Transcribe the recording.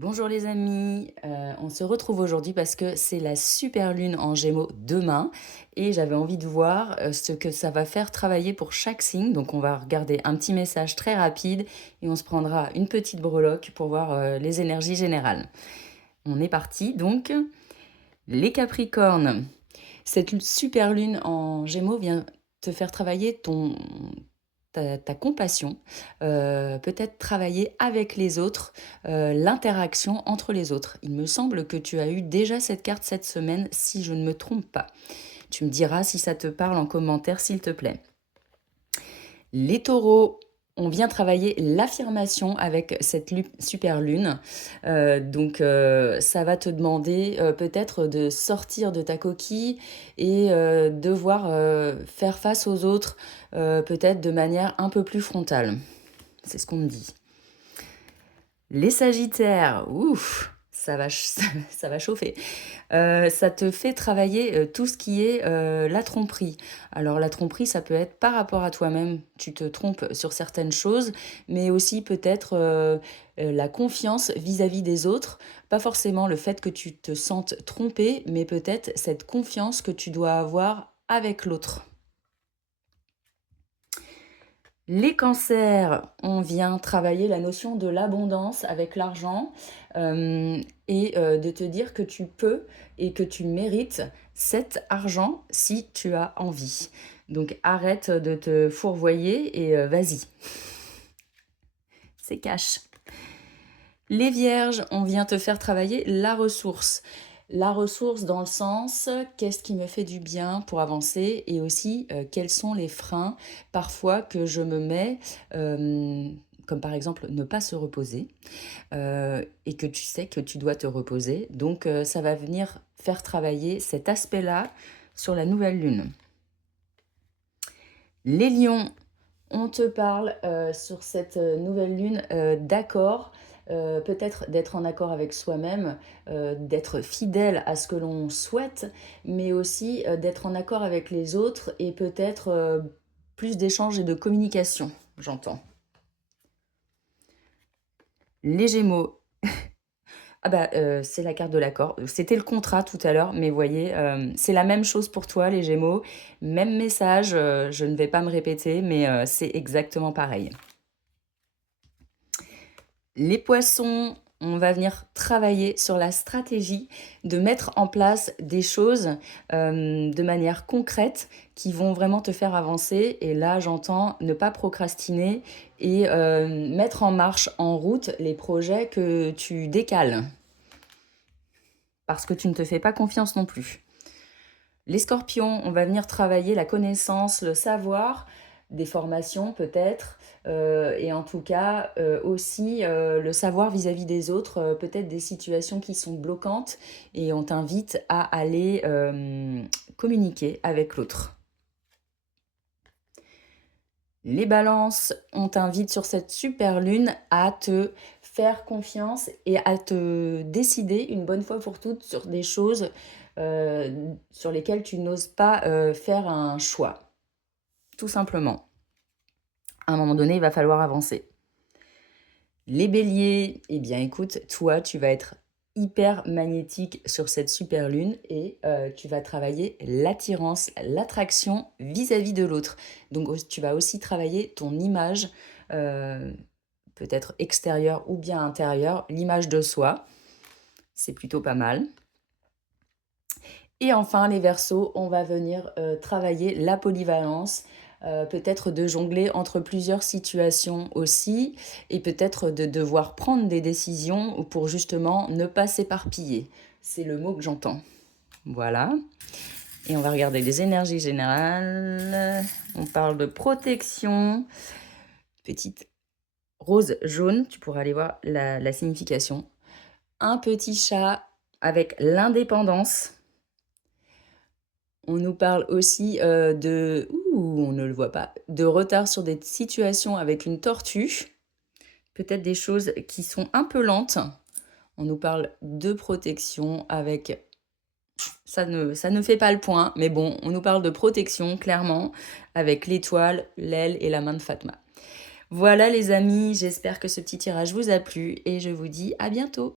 Bonjour les amis, on se retrouve aujourd'hui parce que c'est la super lune en Gémeaux demain et j'avais envie de voir ce que ça va faire travailler pour chaque signe. Donc on va regarder un petit message très rapide et on se prendra une petite breloque pour voir les énergies générales. On est parti donc. Les Capricornes, cette super lune en Gémeaux vient te faire travailler ta compassion, peut-être travailler avec les autres, l'interaction entre les autres. Il me semble que tu as eu déjà cette carte cette semaine, si je ne me trompe pas. Tu me diras si ça te parle en commentaire, s'il te plaît. Les taureaux, on vient travailler l'affirmation avec cette super lune. Ça va te demander peut-être de sortir de ta coquille et devoir faire face aux autres peut-être de manière un peu plus frontale. C'est ce qu'on me dit. Les sagittaires, ouf, ça va chauffer. Ça te fait travailler tout ce qui est la tromperie. Alors la tromperie, ça peut être par rapport à toi-même, tu te trompes sur certaines choses, mais aussi peut-être la confiance vis-à-vis des autres. Pas forcément le fait que tu te sentes trompé, mais peut-être cette confiance que tu dois avoir avec l'autre. Les cancers, on vient travailler la notion de l'abondance avec l'argent de te dire que tu peux et que tu mérites cet argent si tu as envie. Donc arrête de te fourvoyer et vas-y. C'est cash. Les vierges, on vient te faire travailler la ressource. La ressource dans le sens, qu'est-ce qui me fait du bien pour avancer et aussi quels sont les freins parfois que je me mets, comme par exemple ne pas se reposer et que tu sais que tu dois te reposer. Donc ça va venir faire travailler cet aspect-là sur la nouvelle lune. Les lions, on te parle sur cette nouvelle lune d'accord, peut-être d'être en accord avec soi-même, d'être fidèle à ce que l'on souhaite, mais aussi d'être en accord avec les autres et peut-être plus d'échanges et de communication, j'entends. Les Gémeaux, ah bah c'est la carte de l'accord. C'était le contrat tout à l'heure, mais voyez, c'est la même chose pour toi les Gémeaux. Même message, je ne vais pas me répéter, mais c'est exactement pareil. Les poissons, on va venir travailler sur la stratégie de mettre en place des choses de manière concrète qui vont vraiment te faire avancer. Et là, j'entends ne pas procrastiner et mettre en marche, en route, les projets que tu décales. Parce que tu ne te fais pas confiance non plus. Les scorpions, on va venir travailler la connaissance, le savoir, des formations peut-être, et en tout cas aussi le savoir vis-à-vis des autres, peut-être des situations qui sont bloquantes, et on t'invite à aller communiquer avec l'autre. Les balances, on t'invite sur cette super lune à te faire confiance et à te décider une bonne fois pour toutes sur des choses sur lesquelles tu n'oses pas faire un choix. Tout simplement. À un moment donné, il va falloir avancer. Les béliers, eh bien écoute, toi, tu vas être hyper magnétique sur cette super lune et tu vas travailler l'attirance, l'attraction vis-à-vis de l'autre. Donc tu vas aussi travailler ton image, peut-être extérieure ou bien intérieure, l'image de soi. C'est plutôt pas mal. Et enfin, les Verseaux, on va venir travailler la polyvalence, peut-être de jongler entre plusieurs situations aussi, et peut-être de devoir prendre des décisions pour justement ne pas s'éparpiller. C'est le mot que j'entends. Voilà. Et on va regarder les énergies générales. On parle de protection. Petite rose jaune, tu pourras aller voir la signification. Un petit chat avec l'indépendance. On nous parle aussi on ne le voit pas, de retard sur des situations avec une tortue. Peut-être des choses qui sont un peu lentes. On nous parle de protection avec... ça ne fait pas le point, mais bon, on nous parle de protection, clairement, avec l'étoile, l'aile et la main de Fatma. Voilà les amis, j'espère que ce petit tirage vous a plu et je vous dis à bientôt.